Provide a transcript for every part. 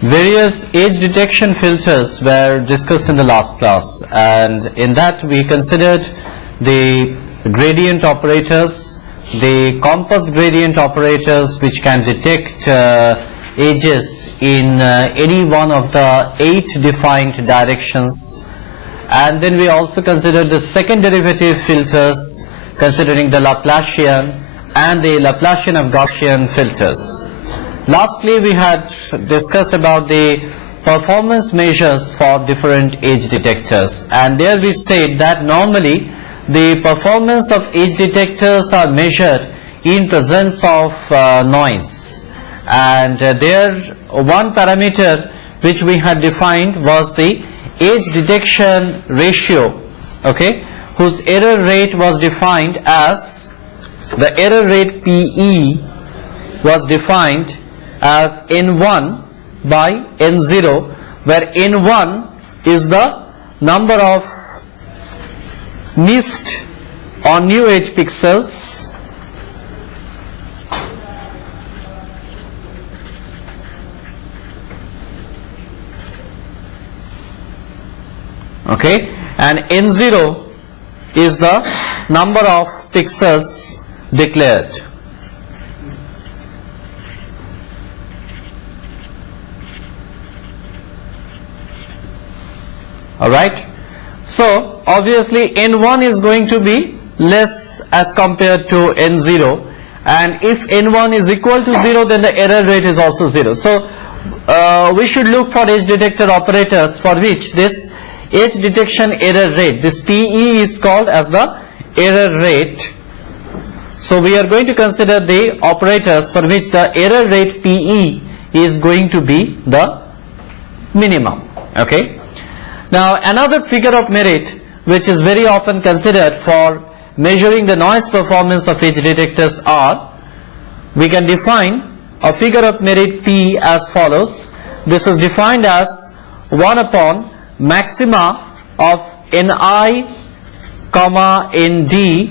Various edge detection filters were discussed in the last class, and in that we considered the gradient operators, the compass gradient operators which can detect edges in any one of the 8 defined directions, and then we also considered the second derivative filters considering the Laplacian and the Laplacian of Gaussian filters. Lastly, we had discussed about the performance measures for different edge detectors, and there we said that normally the performance of edge detectors are measured in presence of noise, and there one parameter which we had defined was the edge detection ratio, okay, whose error rate was defined as the error rate PE was defined as N1 by N0, where N1 is the number of missed or new edge pixels okay, and N0 is the number of pixels declared. Alright, so obviously N1 is going to be less as compared to N0, and if N1 is equal to 0, then the error rate is also 0. So we should look for edge detector operators for which this edge detection error rate, this PE, is called as the error rate. So we are going to consider the operators for which the error rate PE is going to be the minimum. Okay. Now another figure of merit which is very often considered for measuring the noise performance of edge detectors are, we can define a figure of merit P as follows. This is defined as 1 upon maxima of Ni comma Nd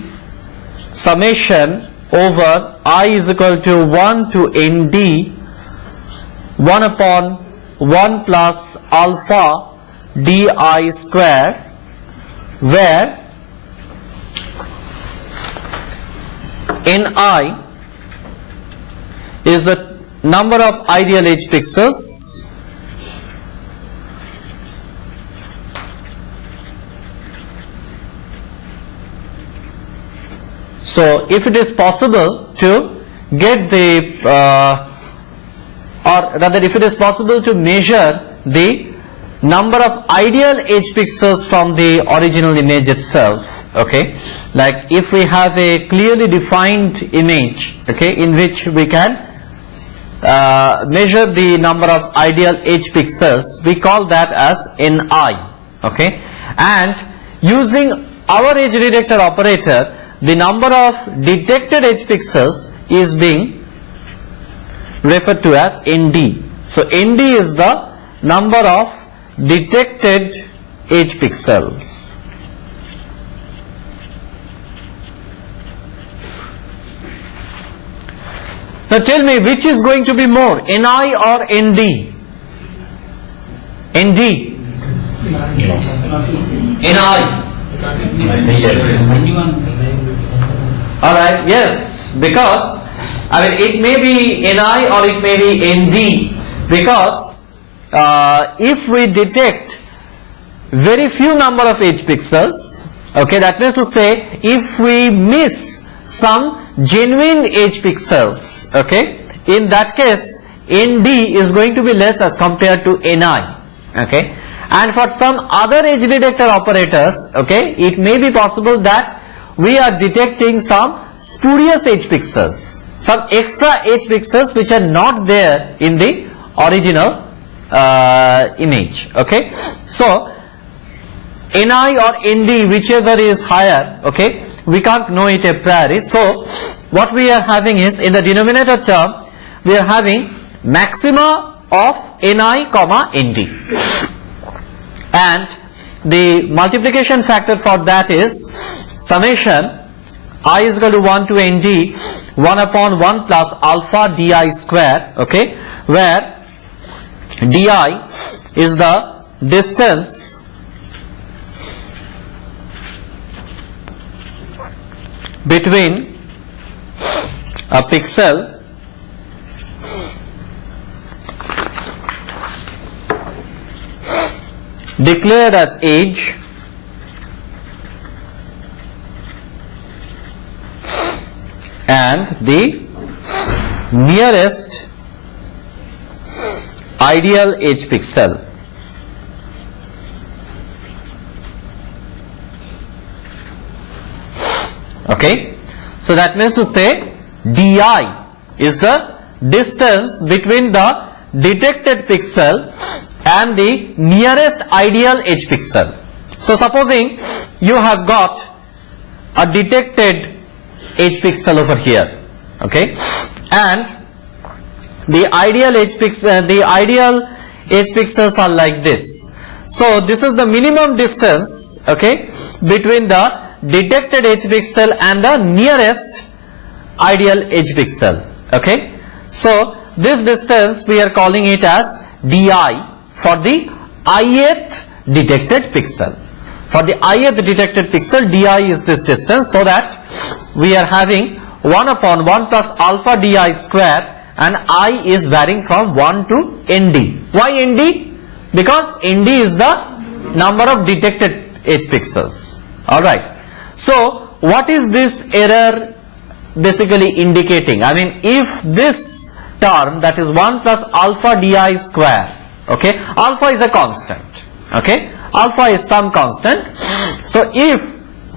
summation over I is equal to 1 to Nd 1 upon 1 plus alpha di square, where Ni is the number of ideal edge pixels so if it is possible to get the or rather if it is possible to measure the number of ideal edge pixels from the original image itself, okay, like if we have a clearly defined image, okay, in which we can measure the number of ideal edge pixels, we call that as Ni, okay, and using our edge detector operator, the number of detected edge pixels is being referred to as Nd. So Nd is the number of detected edge pixels. Now tell me, which is going to be more, Ni or Nd? Nd. Ni. Alright, yes, because I mean it may be Ni or it may be Nd, because if we detect very few number of edge pixels, okay, that means to say if we miss some genuine edge pixels, okay, in that case Nd is going to be less as compared to Ni, okay, and for some other edge detector operators, okay, it may be possible that we are detecting some spurious edge pixels, some extra edge pixels which are not there in the original image, okay. So Ni or Nd, whichever is higher, okay, we can't know it a priori. So what we are having is, in the denominator term, we are having maxima of Ni comma Nd, and the multiplication factor for that is summation I is equal to 1 to Nd 1 upon 1 plus alpha di square, okay, where di is the distance between a pixel declared as age and the nearest ideal edge pixel. Okay, so that means to say di is the distance between the detected pixel and the nearest ideal edge pixel. So supposing you have got a detected edge pixel over here, okay, and the ideal edge pixels are like this. So this is the minimum distance, okay, between the detected edge pixel and the nearest ideal edge pixel. Okay, so this distance we are calling it as di for the ith detected pixel. For the ith detected pixel, di is this distance, so that we are having 1 upon 1 plus alpha di square, and I is varying from 1 to nd. Why nd? Because nd is the number of detected edge pixels. Alright. So what is this error basically indicating? I mean, if this term, that is 1 plus alpha di square, okay, alpha is a constant, okay, alpha is some constant. So if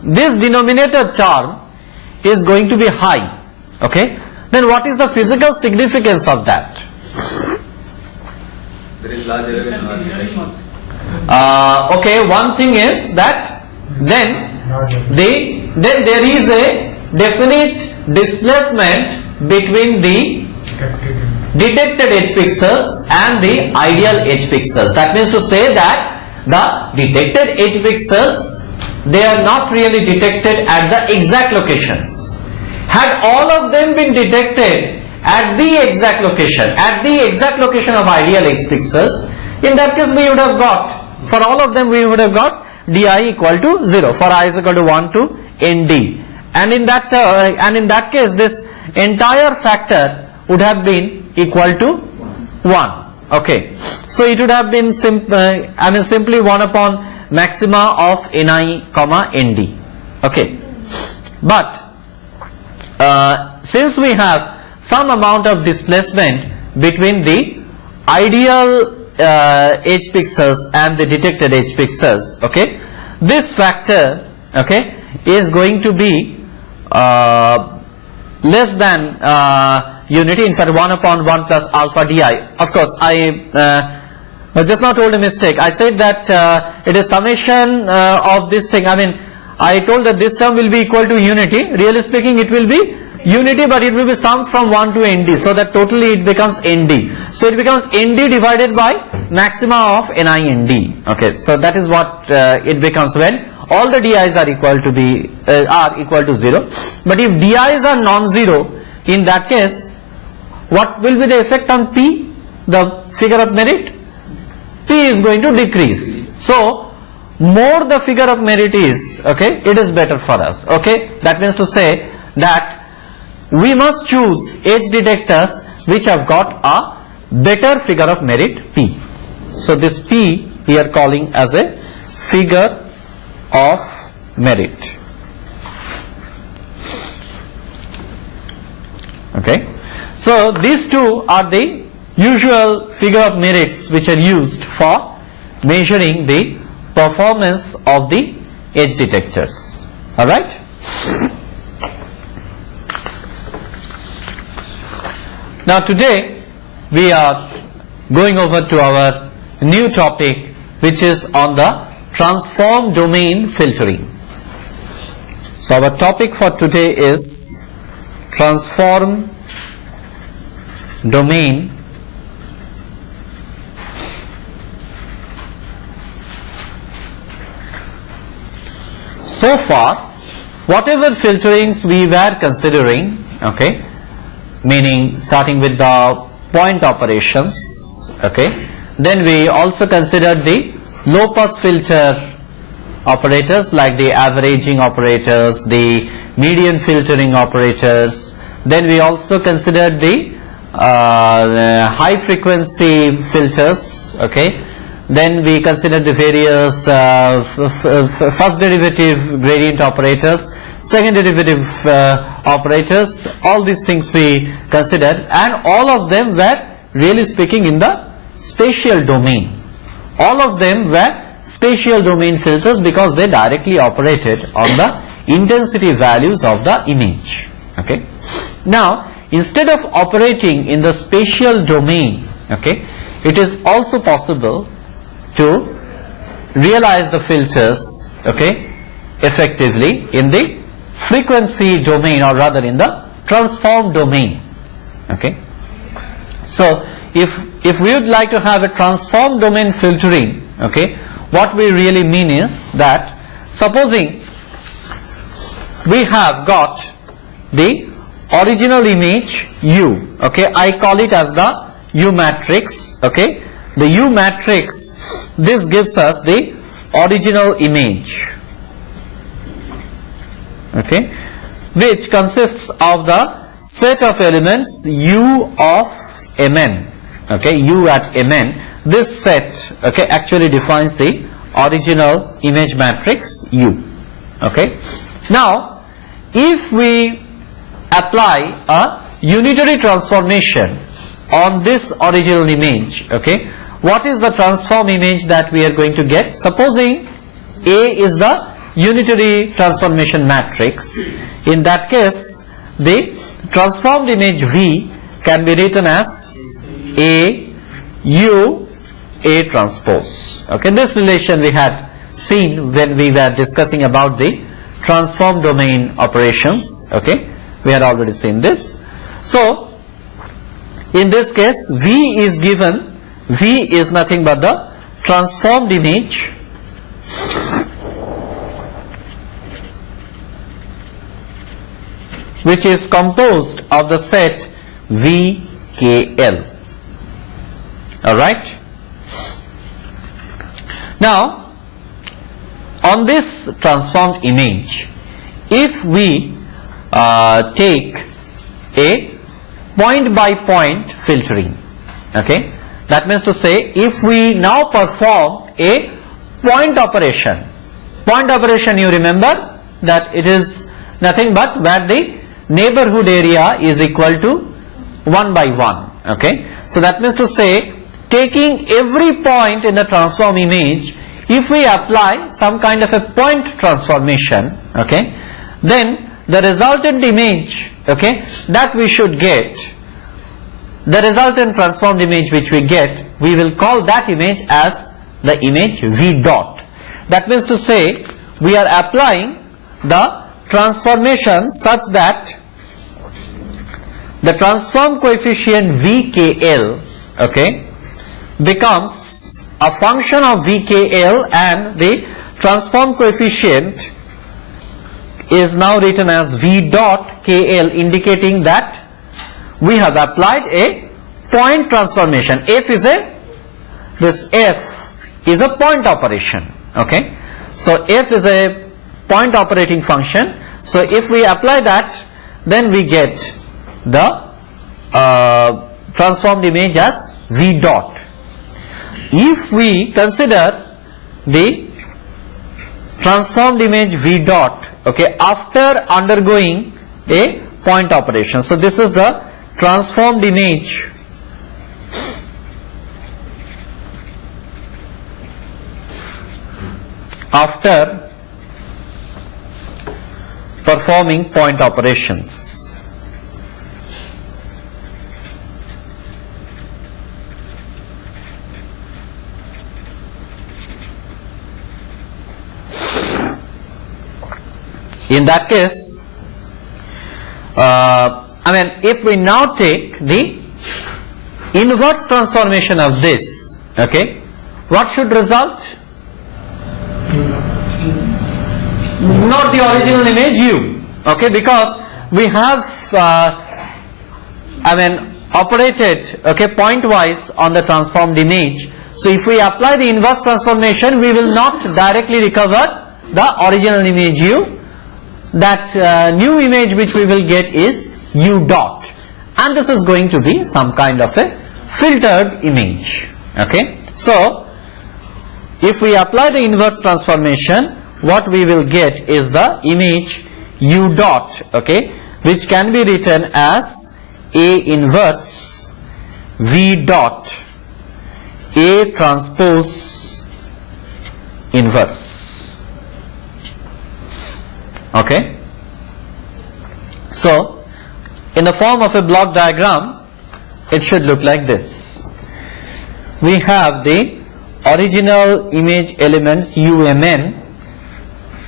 this denominator term is going to be high, okay, then what is the physical significance of that? There is large error in multiplication. Okay, one thing is that then there is a definite displacement between the detected edge pixels and the ideal edge pixels. That means to say that the detected edge pixels, they are not really detected at the exact locations. Had all of them been detected at the exact location of ideal edge pixels, in that case we would have got, for all of them we would have got di equal to 0, for I is equal to 1 to nd, and in that case this entire factor would have been equal to 1. Okay, so it would have been simply 1 upon maxima of ni comma nd. Okay, but since we have some amount of displacement between the ideal edge pixels and the detected edge pixels, okay, this factor, okay, is going to be less than unity. In fact, 1 upon 1 plus alpha di. Of course, I just now told a mistake. I said that it is summation of this thing. I mean, I told that this term will be equal to unity. Really speaking, it will be unity, but it will be summed from 1 to nd, so that totally it becomes nd. So it becomes nd divided by maxima of ni nd. Okay, so that is what it becomes when all the di's are equal to 0. But if di's are non-zero, in that case, what will be the effect on p, the figure of merit? P is going to decrease. So more the figure of merit is, okay, it is better for us. Okay, that means to say that we must choose edge detectors which have got a better figure of merit p. So this p we are calling as a figure of merit. Okay, so these two are the usual figure of merits which are used for measuring the performance of the edge detectors. Alright. Now today we are going over to our new topic, which is on the transform domain filtering. So our topic for today is transform domain so far, whatever filterings we were considering, okay, meaning starting with the point operations, okay, Then we also considered the low pass filter operators like the averaging operators, the median filtering operators. Then we also considered the high frequency filters, okay. Then we considered the various first derivative gradient operators, second derivative operators. All these things we considered, and all of them were really speaking in the spatial domain. All of them were spatial domain filters because they directly operated on the intensity values of the image, okay. Now instead of operating in the spatial domain, okay, it is also possible to realize the filters, okay, effectively in the frequency domain, or rather in the transform domain, okay. So if we would like to have a transform domain filtering, okay, what we really mean is that supposing we have got the original image U, okay, I call it as the U matrix, okay. The U matrix, this gives us the original image, okay, which consists of the set of elements U of Mn, okay, U at Mn. This set, okay, actually defines the original image matrix U, okay. Now if we apply a unitary transformation on this original image, okay, what is the transform image that we are going to get? Supposing A is the unitary transformation matrix, in that case the transformed image V can be written as A U A transpose, okay. This relation we had seen when we were discussing about the transform domain operations, okay. We had already seen this. So in this case V is given, V is nothing but the transformed image which is composed of the set VKL, alright. Now on this transformed image, if we take a point by point filtering, okay, that means to say if we now perform a point operation, you remember that it is nothing but where the neighborhood area is equal to 1 by 1, okay. So that means to say taking every point in the transform image, if we apply some kind of a point transformation, okay, then the resultant image, okay, that we should get, the resultant transformed image which we get, we will call that image as the image V dot. That means to say we are applying the transformation such that the transform coefficient VKL, okay, becomes a function of VKL, and the transform coefficient is now written as V dot KL, indicating that we have applied a point transformation. This F is a point operation, okay. So F is a point operating function. So if we apply that, then we get the transformed image as V dot. If we consider the transformed image V dot, okay, after undergoing a point operation, so this is the transformed image after performing point operations. In that case, if we now take the inverse transformation of this, okay, what should result? Not the original image U, okay, because we have operated, okay, point wise on the transformed image. So if we apply the inverse transformation, we will not directly recover the original image U. That new image which we will get is U dot, and this is going to be some kind of a filtered image. Okay, so if we apply the inverse transformation, what we will get is the image U dot, okay, which can be written as A inverse V dot A transpose inverse. Okay, so in the form of a block diagram, it should look like this. We have the original image elements UMN,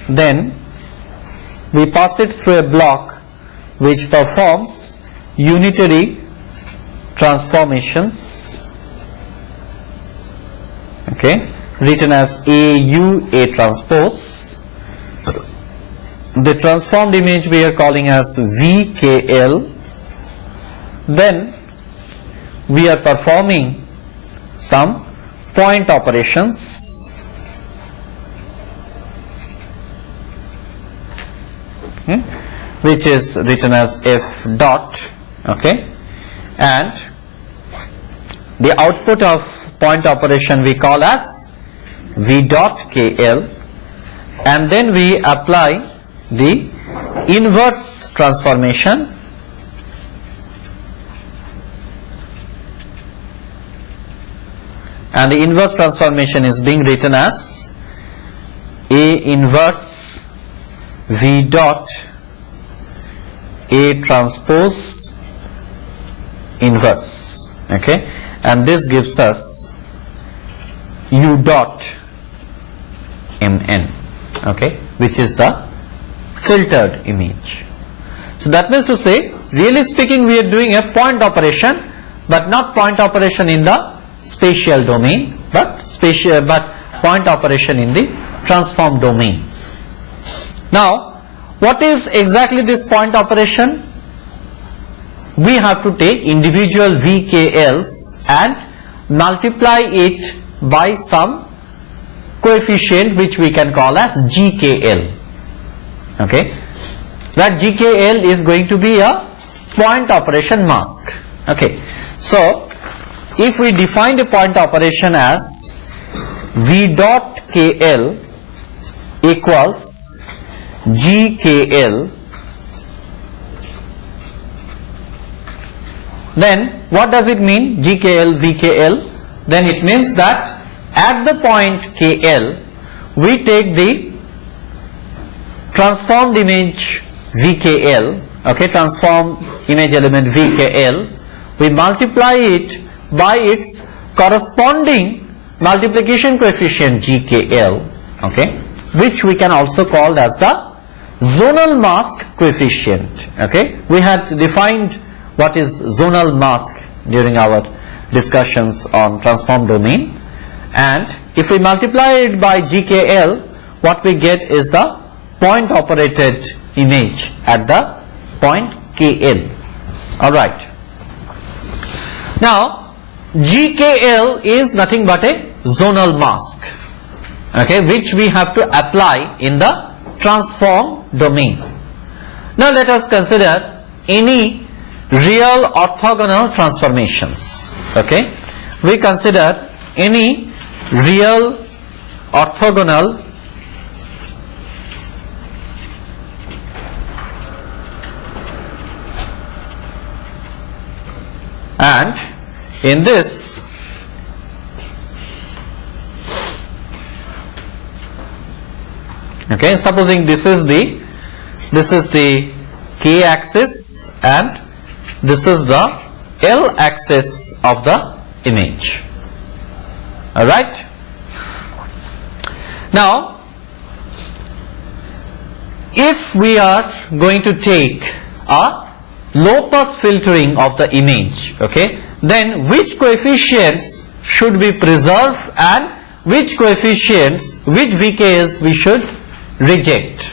then we pass it through a block which performs unitary transformations, okay, written as AU A transpose. The transformed image we are calling as VKL. Then we are performing some point operations, which is written as F dot, okay, and the output of point operation we call as V dot KL, and then we apply the inverse transformation, and the inverse transformation is being written as A inverse V dot A transpose inverse, okay, and this gives us U dot MN, okay, which is the filtered image. So that means to say, really speaking, we are doing a point operation, but not point operation in the spatial domain, but point operation in the transform domain. Now, what is exactly this point operation? We have to take individual VKLs and multiply it by some coefficient which we can call as GKL. Okay, that GKL is going to be a point operation mask. Okay, so if we define the point operation as V dot KL equals GKL, then what does it mean, GKL VKL? Then it means that at the point KL we take the transformed image VKL, okay, transformed image element VKL, we multiply it by its corresponding multiplication coefficient GKL, okay, which we can also call as the zonal mask coefficient. Okay, we had defined what is zonal mask during our discussions on transform domain, and if we multiply it by GKL, what we get is the point operated image at the point KL. Alright, now GKL is nothing but a zonal mask, okay, which we have to apply in the transform domain. Now let us consider any real orthogonal transformations. Okay, we consider any real orthogonal and in this okay, supposing this is the k axis and this is the L axis of the image. Alright, now if we are going to take a low pass filtering of the image, okay, then which coefficients should be preserved and which coefficients, which VKs we should reject?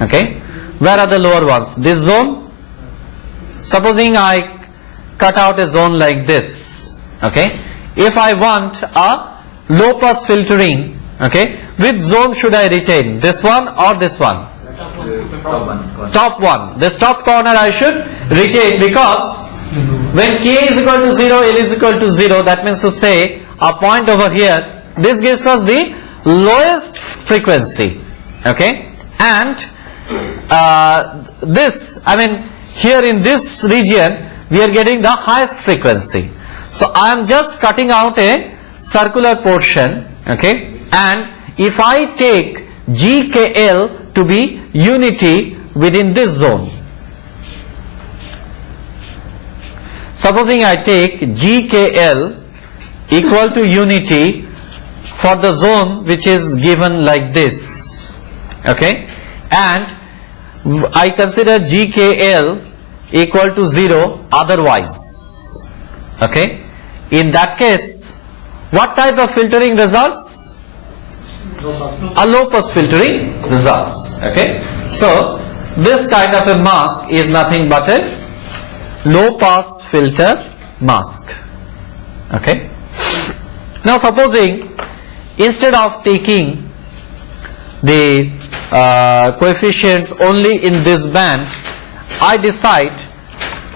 Okay, where are the lower ones? This zone. Supposing I cut out a zone like this, okay, if I want a low pass filtering, okay, which zone should I retain? This one or this one? Top one. Top one. This top corner I should retain, because when k is equal to 0, L is equal to 0, that means to say a point over here, this gives us the lowest frequency, okay, and this, I mean, here in this region we are getting the highest frequency. So I am just cutting out a circular portion, okay, and if I take GKL to be unity within this zone, supposing I take GKL equal to unity for the zone which is given like this, okay, and I consider GKL equal to 0 otherwise, okay, in that case what type of filtering results? A low pass filtering results, okay. So this kind of a mask is nothing but a low pass filter mask, okay. Now supposing instead of taking the coefficients only in this band, I decide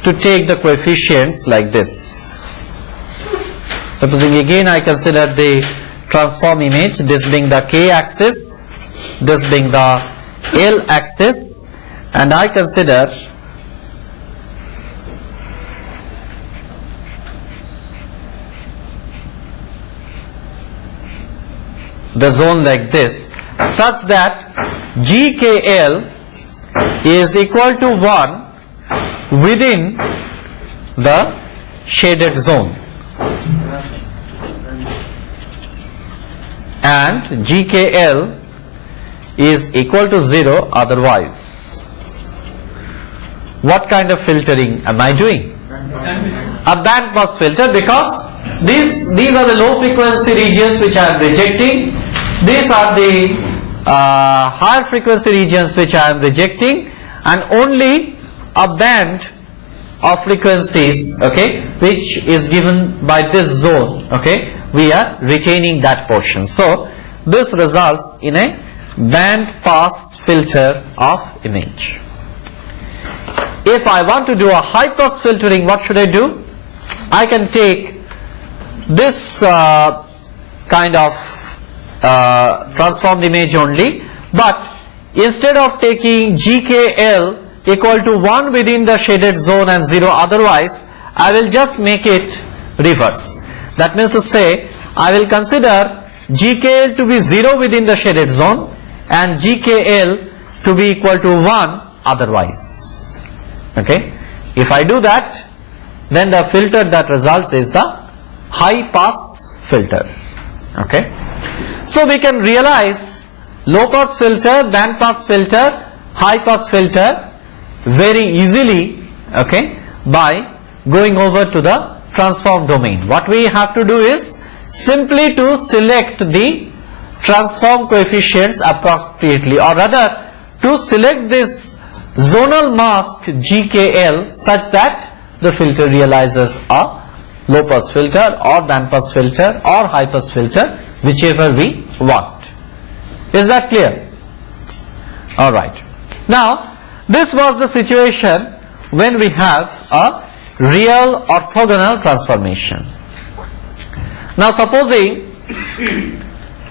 to take the coefficients like this. Supposing again I consider the transform image, this being the k axis, this being the L axis, and I consider the zone like this, such that GKL is equal to 1 within the shaded zone, and GKL is equal to 0 otherwise. What kind of filtering am I doing? A band pass filter, because these are the low frequency regions which I am rejecting, these are the higher frequency regions which I am rejecting, and only a band of frequencies, okay, which is given by this zone, okay, we are retaining that portion. So this results in a band pass filter of image. If I want to do a high pass filtering, what should I do? I can take this kind of transformed image only, but instead of taking GKL equal to 1 within the shaded zone and 0 otherwise, I will just make it reverse. That means to say, I will consider GKL to be 0 within the shaded zone and GKL to be equal to 1 otherwise, okay. If I do that, then the filter that results is the high pass filter, okay. So we can realize low pass filter, band pass filter, high pass filter very easily, okay, by going over to the transform domain. What we have to do is simply to select the transform coefficients appropriately, or rather to select this zonal mask GKL such that the filter realizes a low pass filter or band pass filter or high pass filter, whichever we want. Is that clear? All right. Now this was the situation when we have a real orthogonal transformation. Now supposing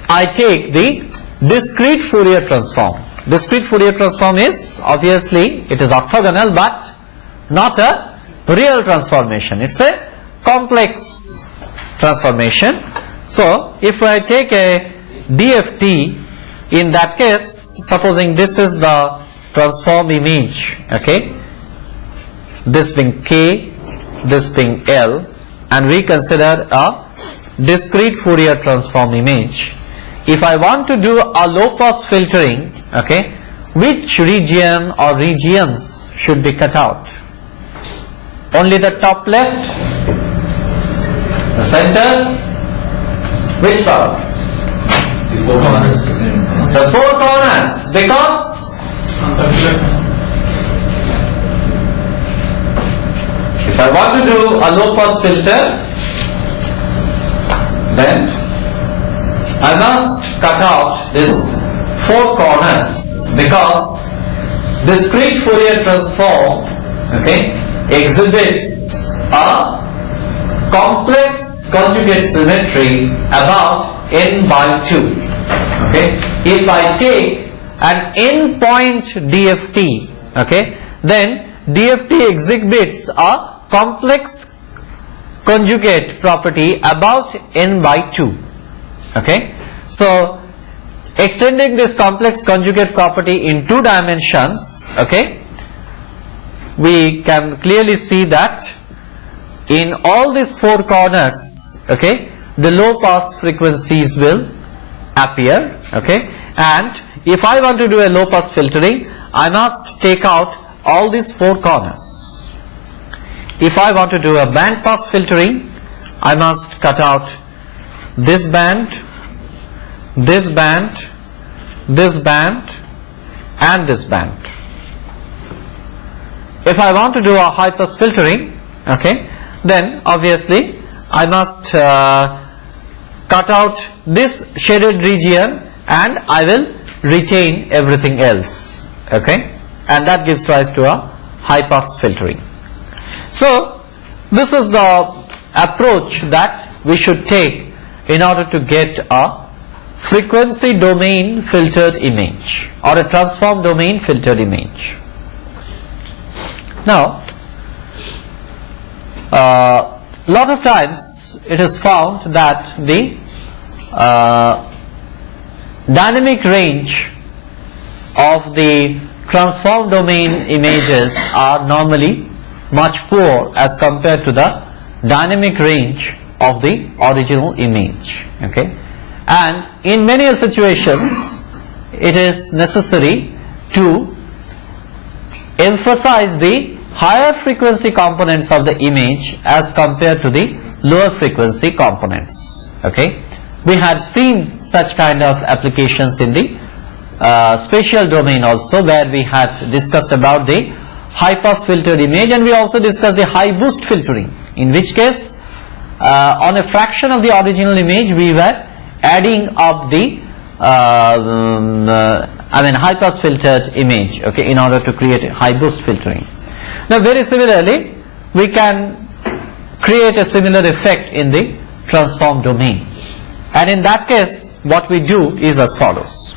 I take the discrete Fourier transform. Discrete Fourier transform is obviously it is orthogonal but not a real transformation. It's a complex transformation. So if I take a DFT, in that case, supposing this is the transform image, okay, this being K, this being L, and we consider a discrete Fourier transform image. If I want to do a low pass filtering, okay, which region or regions should be cut out? Only the top left, the center, which part? The four corners. The four corners, because if I want to do a low pass filter, then I must cut out this 4 corners, because discrete Fourier transform, okay, exhibits a complex conjugate symmetry about n by 2. Okay, if I take an n point DFT, okay, then DFT exhibits a complex conjugate property about n by 2. Okay, so extending this complex conjugate property in 2 dimensions, okay, we can clearly see that in all these 4 corners, okay, the low pass frequencies will appear, okay, and if I want to do a low pass filtering, I must take out all these 4 corners. If I want to do a band pass filtering, I must cut out this band, this band, this band, and this band. If I want to do a high pass filtering, okay, then obviously I must cut out this shaded region and I will retain everything else, okay, and that gives rise to a high pass filtering. So this is the approach that we should take in order to get a frequency domain filtered image or a transform domain filtered image. Now, lot of times it is found that the dynamic range of the transform domain images are normally much poor as compared to the dynamic range of the original image, okay, and in many situations it is necessary to emphasize the higher frequency components of the image as compared to the lower frequency components, okay. We had seen such kind of applications in the spatial domain also, where we had discussed about the high pass filtered image, and we also discussed the high boost filtering, in which case on a fraction of the original image we were adding up the high pass filtered image, okay, in order to create a high boost filtering. Now very similarly we can create a similar effect in the transform domain, and in that case what we do is as follows.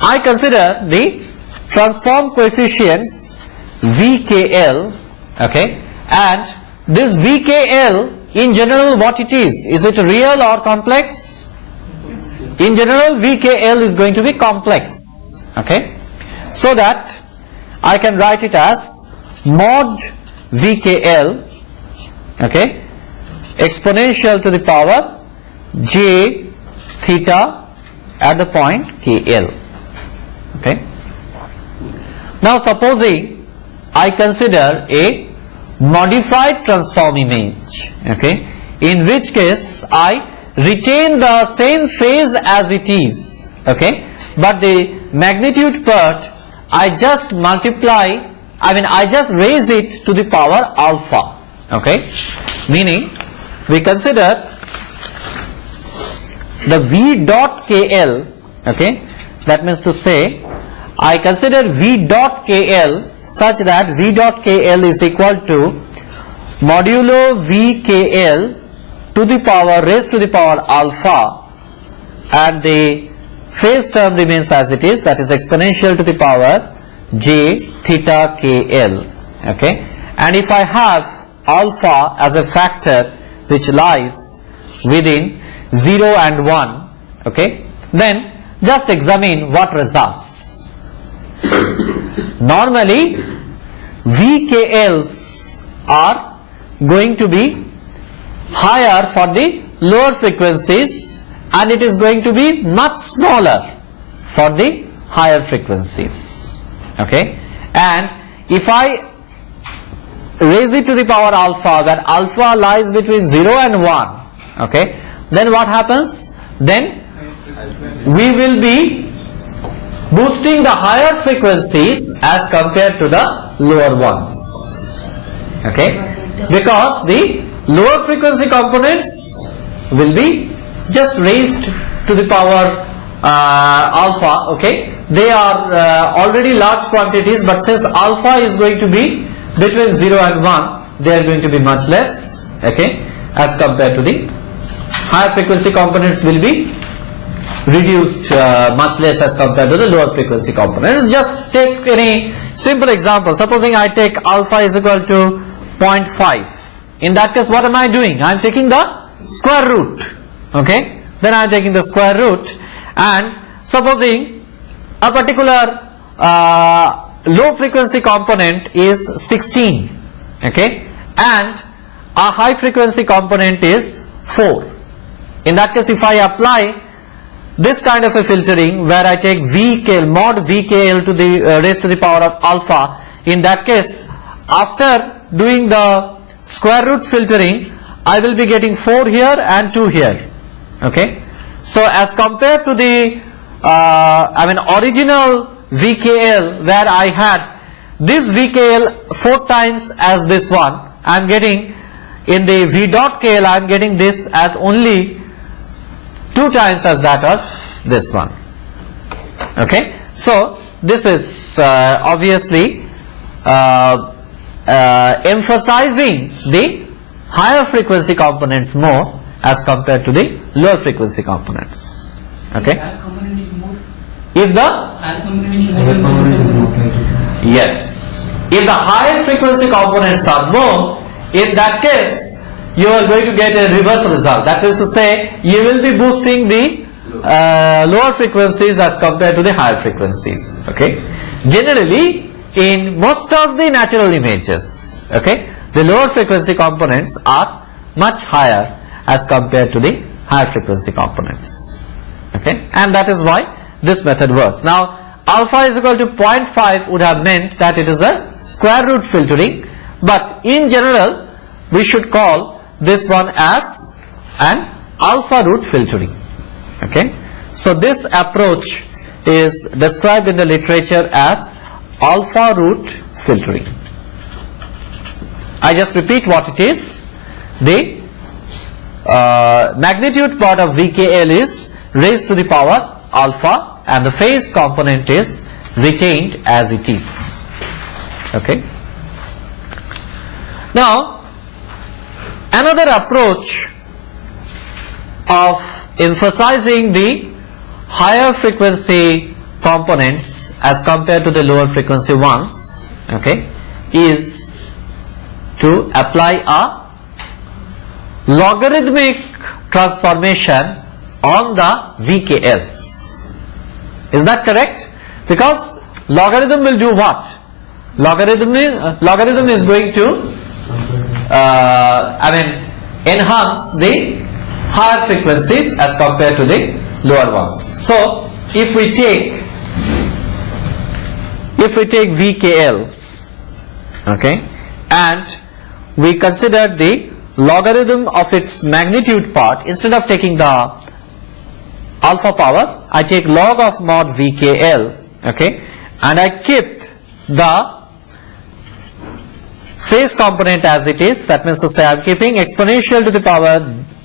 I consider the transform coefficients VKL, okay, and this VKL in general what it is it real or complex? In general VKL is going to be complex, okay, so that I can write it as mod VKL, okay, exponential to the power j theta at the point KL, okay. Now supposing I consider a modified transform image, okay, in which case I retain the same phase as it is, okay, but the magnitude part I just multiply, I just raise it to the power alpha, okay, meaning we consider the V dot KL, okay, that means to say I consider V dot KL such that V dot KL is equal to modulo VKL to the power raised to the power alpha, and the phase term remains as it is, that is exponential to the power j theta KL, okay, and if I have alpha as a factor which lies within 0 and 1, okay, then just examine what results. Normally VKLs are going to be higher for the lower frequencies, and it is going to be much smaller for the higher frequencies, okay, and if I raise it to the power alpha, that alpha lies between 0 and 1, okay, then what happens? Then we will be boosting the higher frequencies as compared to the lower ones, okay, because the lower frequency components will be just raised to the power alpha, okay. They are already large quantities, but since alpha is going to be between 0 and 1, they are going to be much less, okay, as compared to the higher frequency components will be reduced much less as compared to the lower frequency components. Just take any simple example. Supposing I take alpha is equal to 0.5. In that case, what am I doing? I am taking the square root, okay. Then I am taking the square root, and supposing a particular low frequency component is 16, okay, and a high frequency component is 4. In that case, if I apply this kind of a filtering where I take VKL, mod VKL to the raised to the power of alpha, in that case, after doing the square root filtering, I will be getting 4 here and 2 here, okay. So as compared to the original VKL where I had this VKL 4 times as this one, I am getting in the V dot KL, I am getting this as only 2 times as that of this one, okay. So this is obviously emphasizing the higher frequency components more as compared to the lower frequency components, okay. If the yes, if the higher frequency components are more, in that case you are going to get a reverse result. That is to say, you will be boosting the lower frequencies as compared to the higher frequencies, okay. Generally, in most of the natural images, okay, the lower frequency components are much higher as compared to the higher frequency components, okay, and that is why this method works. Now, alpha is equal to 0.5 would have meant that it is a square root filtering, but in general we should call this one as an alpha root filtering, okay. So this approach is described in the literature as alpha root filtering. I just repeat what it is. The magnitude part of VKL is raised to the power alpha, and the phase component is retained as it is, okay. Now, another approach of emphasizing the higher frequency components as compared to the lower frequency ones, okay, is to apply a logarithmic transformation on the VKLs. Is that correct? Because logarithm will do what? Logarithm is going to enhance the higher frequencies as compared to the lower ones. So if we take VKLs, okay, and we consider the logarithm of its magnitude part, instead of taking the alpha power, I take log of mod VKL, okay, and I keep the phase component as it is. That means to say I am keeping exponential to the power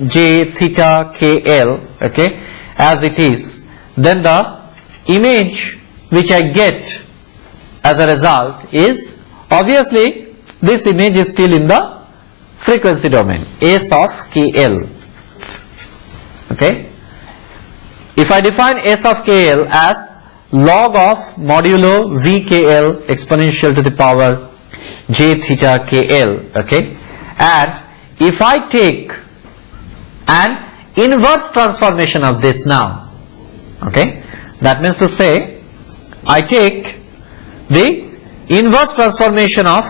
j theta KL, okay, as it is. Then the image which I get as a result is, obviously this image is still in the frequency domain, S of KL, okay. If I define S of KL as log of modulo VKL exponential to the power j theta KL, okay, and if I take an inverse transformation of this now, okay, that means to say I take the inverse transformation of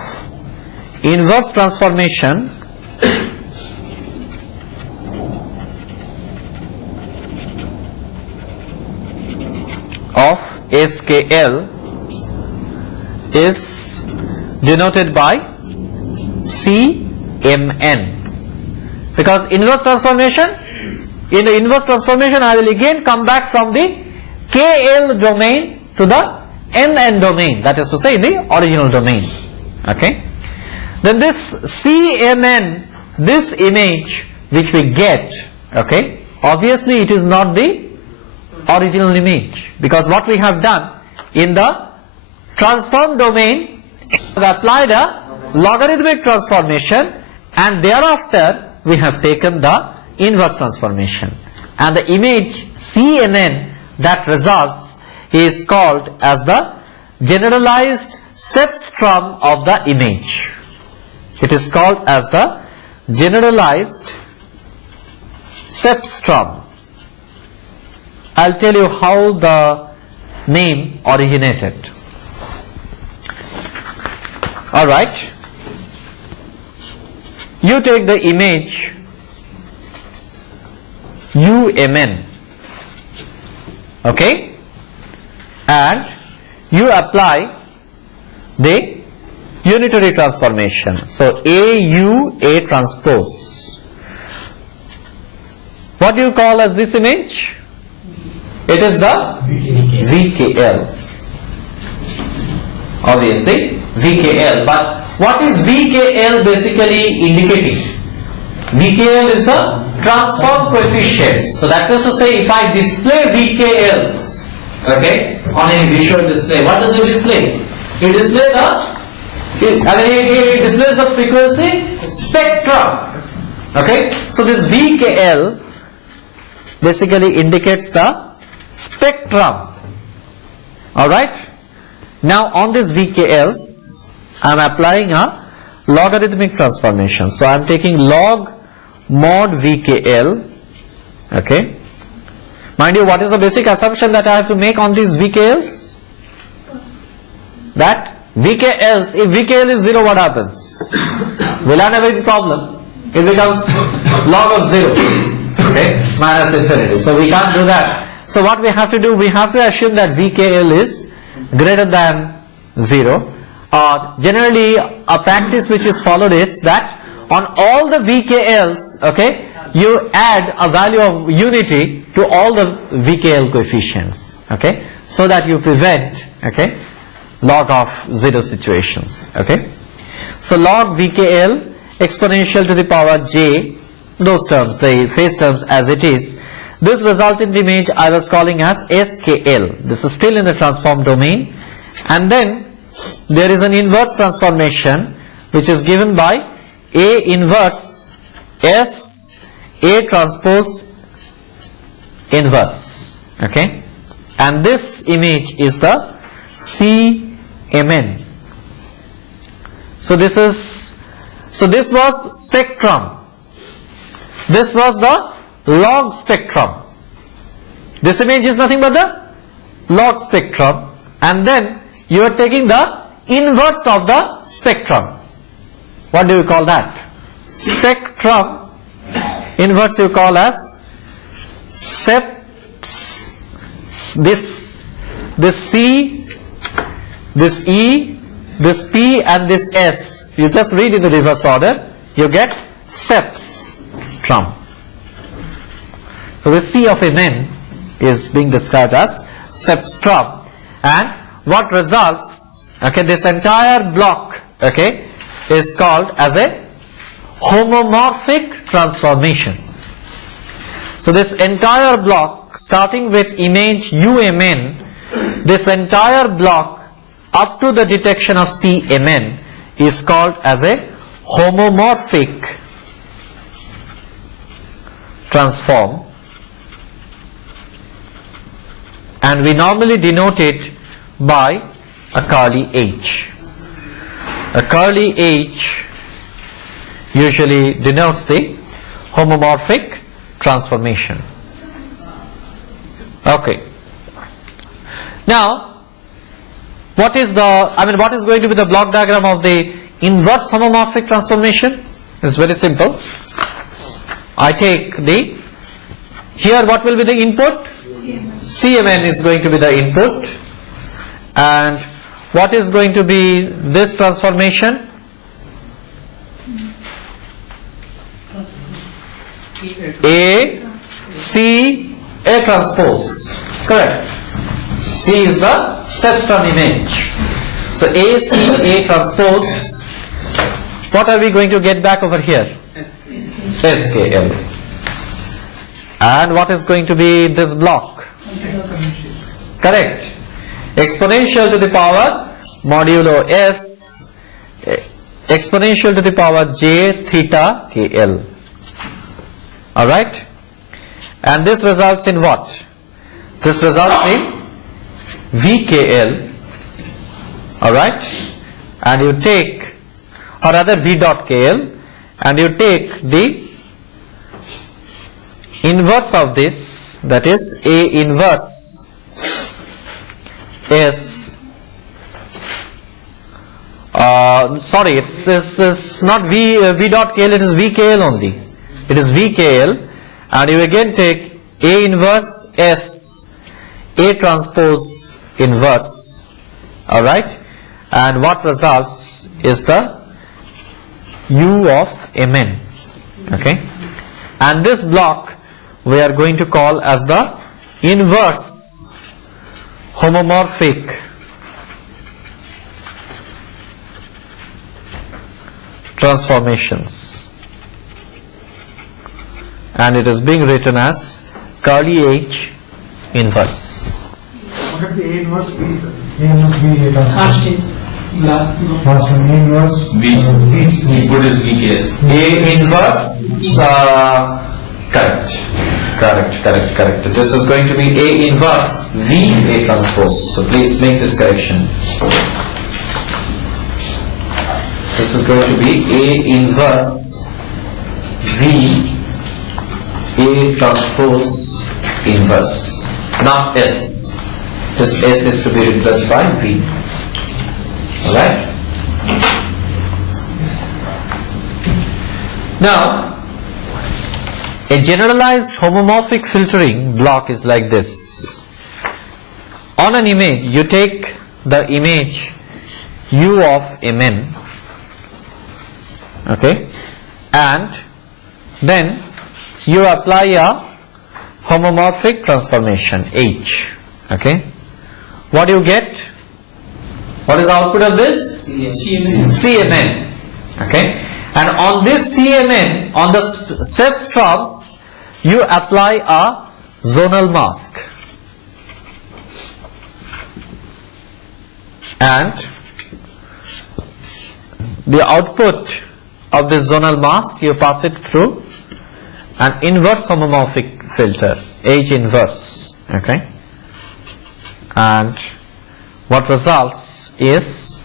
SKL is denoted by CMN, because inverse transformation, in the inverse transformation I will again come back from the KL domain to the NN domain, that is to say in the original domain, okay. Then this CMN, this image which we get, okay, obviously it is not the original image, because what we have done in the transform domain, we have applied a logarithmic transformation, and thereafter we have taken the inverse transformation, and the image CNN that results is called as the generalized Seperable of the image. It is called as the generalized Seperable. I'll tell you how the name originated. Alright, you take the image UMN, okay, and you apply the unitary transformation. So A transpose. What do you call as this image? It is the VKL. Obviously VKL, but what is VKL basically indicating? VKL is the transform coefficient. So that is to say, if I display VKLs, okay, on a visual display, what does it display? It displays it displays the frequency spectrum. Okay, so this VKL basically indicates the spectrum. Alright, now on this VKLs I am applying a logarithmic transformation. So I am taking log mod VKL. Okay, mind you, what is the basic assumption that I have to make on these VKLs? That VKLs, if VKL is 0, what happens? Will I have any problem? It becomes log of 0, okay, minus infinity. So we can't do that. So what we have to do, we have to assume that VKL is greater than 0. Generally a practice which is followed is that on all the VKLs, okay, you add a value of unity to all the VKL coefficients, okay, so that you prevent, okay, log of 0 situations, okay. So log VKL exponential to the power j, those terms, the phase terms as it is, this resultant image I was calling as SKL. This is still in the transform domain, and then there is an inverse transformation which is given by A inverse S A transpose inverse, okay, and this image is the CMN. So this was spectrum. This was the log spectrum. This image is nothing but the log spectrum, and then you are taking the inverse of the spectrum. What do you call that? Spectrum inverse you call as seps. This C, this E, this P and this S, you just read in the reverse order, you get Seperable. So the C of Mn is being described as Seperable, and what results, okay, this entire block, okay, is called as a homomorphic transformation. So this entire block starting with image UMN, this entire block up to the detection of CMN is called as a homomorphic transform, and we normally denote it by a curly H. A curly H usually denotes the homomorphic transformation. Okay. Now, what is going to be the block diagram of the inverse homomorphic transformation? It's very simple. I take here what will be the input? CMN is going to be the input, and what is going to be this transformation? A transpose, correct. C is the Seperable image. So A transpose, what are we going to get back over here? SKL. And what is going to be this block? Correct. Exponential to the power modulo s exponential to the power j theta kl. Alright? And this results in what? This results in vkl. Alright? And you take, or rather v dot kl, and you take the inverse of this, that is A inverse is sorry, it's not v dot kl, it is vkl only. It is vkl, and you again take A inverse s A transpose inverse. Alright? And what results is the u of mn. Okay? And this block we are going to call as the inverse homomorphic transformations, and it is being written as curly H inverse. What is the A inverse B, sir? A inverse B, A transpose. Last one, A inverse V. What is VKS? A inverse, correct. This is going to be A inverse V A transpose. So please make this correction. This is going to be A inverse V A transpose inverse, not S. This S is to be replaced by V. Alright? Now, a generalized homomorphic filtering block is like this. On an image, you take the image U of Mn, okay, and then you apply a homomorphic transformation H, okay. What do you get? What is the output of this? CMN. Okay. And on this CMN, on the substrates, you apply a zonal mask. And the output of this zonal mask, you pass it through an inverse homomorphic filter, H inverse. Okay. And what results is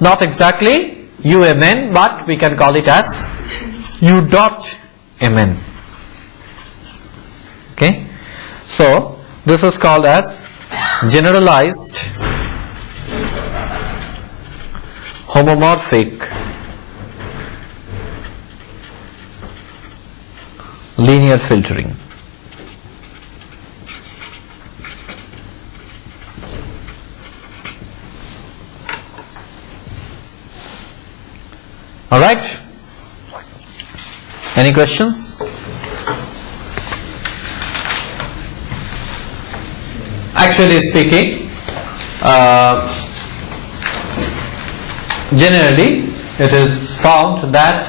not exactly UMN, but we can call it as U dot MN. Okay. So this is called as generalized homomorphic linear filtering. All right. Any questions? Actually speaking, generally it is found that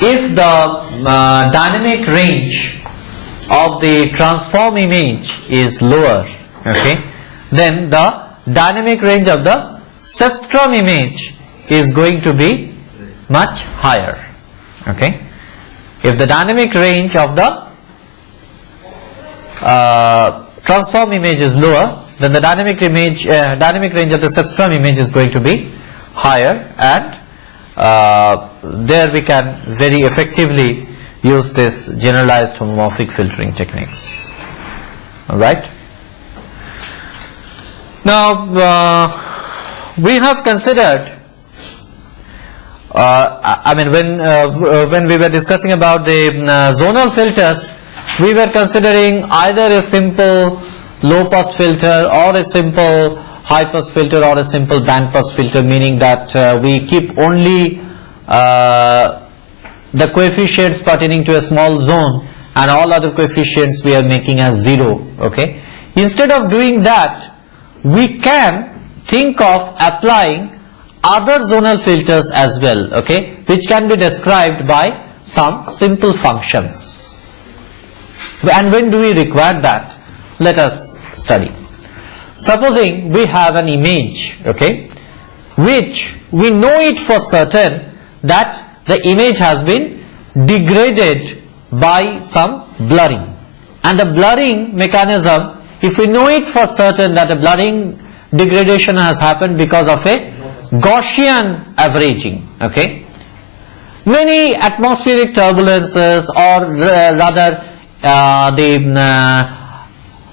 if the dynamic range of the transform image is lower, okay, then the dynamic range of the substrum image is going to be much higher. Okay, if the dynamic range of the transform image is lower, then the dynamic range of the substrum image is going to be higher, and there we can very effectively use this generalized homomorphic filtering techniques. All right. Now we have considered. I mean, when we were discussing about the zonal filters, we were considering either a simple low pass filter or a simple high pass filter or a simple band pass filter, meaning that we keep only the coefficients pertaining to a small zone and all other coefficients we are making as 0. Okay. Instead of doing that, we can think of applying other zonal filters as well, okay, which can be described by some simple functions. And when do we require that? Let us study. Supposing we have an image, okay, which we know it for certain that the image has been degraded by some blurring, and the blurring mechanism, if we know it for certain that a blurring degradation has happened because of a Gaussian averaging, okay, many atmospheric turbulences, or rather the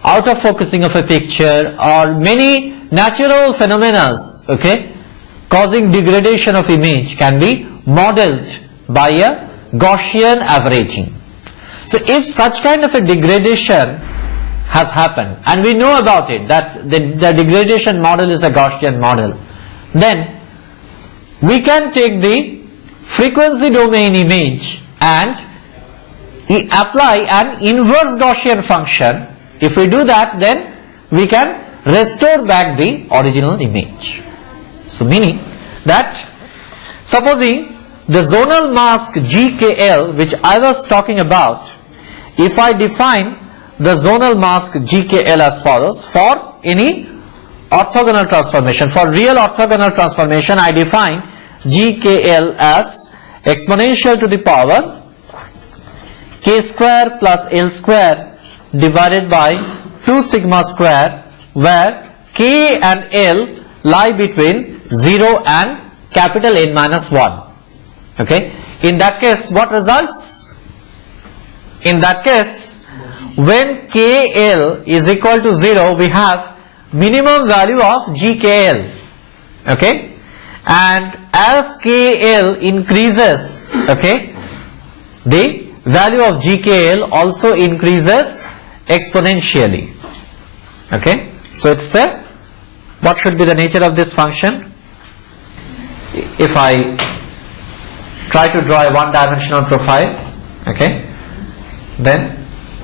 out of focusing of a picture, or many natural phenomena, okay, causing degradation of image can be modeled by a Gaussian averaging. So if such kind of a degradation has happened, and we know about it, that the degradation model is a Gaussian model, then we can take the frequency domain image and apply an inverse Gaussian function. If we do that, then we can restore back the original image. So meaning that, supposing the zonal mask GKL, which I was talking about, if I define the zonal mask GKL as follows, for any orthogonal transformation, for real orthogonal transformation, I define GKL as exponential to the power k square plus L square divided by 2 sigma square, where k and L lie between 0 and capital N minus 1. Okay. In that case, what results? In that case, when KL is equal to 0, we have minimum value of GKL. Okay. And as KL increases, okay, the value of GKL also increases exponentially. Okay. So it's a, what should be the nature of this function? If I try to draw a one-dimensional profile, okay, then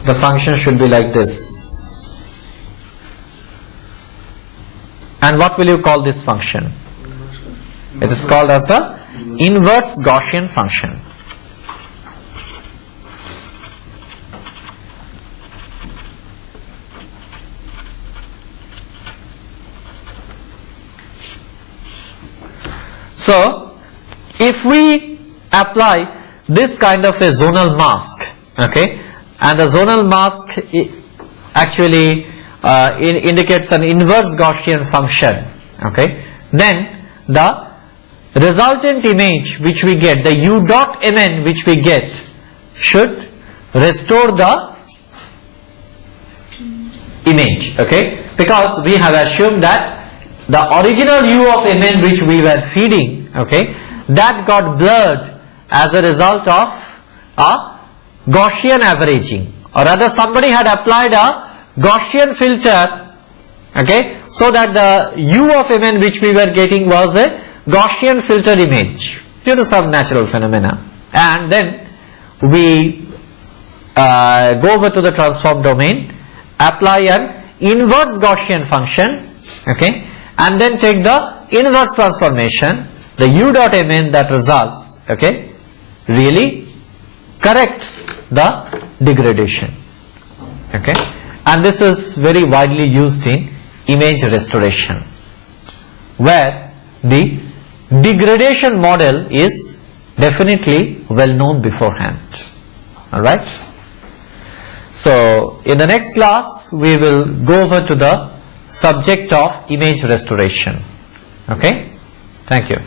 the function should be like this. And what will you call this function? It is called as the inverse Gaussian function. So if we apply this kind of a zonal mask, okay, and the zonal mask actually indicates an inverse Gaussian function, okay, then the resultant image which we get, the u dot mn which we get, should restore the image, okay, because we have assumed that the original u of mn which we were feeding, okay, that got blurred as a result of a Gaussian averaging, or rather somebody had applied a Gaussian filter, okay, so that the u of mn which we were getting was a Gaussian filtered image due to some natural phenomena. And then we go over to the transform domain, apply an inverse Gaussian function, okay, and then take the inverse transformation, the u dot mn that results, okay, really corrects the degradation, okay, and this is very widely used in image restoration, where the degradation model is definitely well known beforehand. Alright. So in the next class we will go over to the subject of image restoration. Okay. Thank you.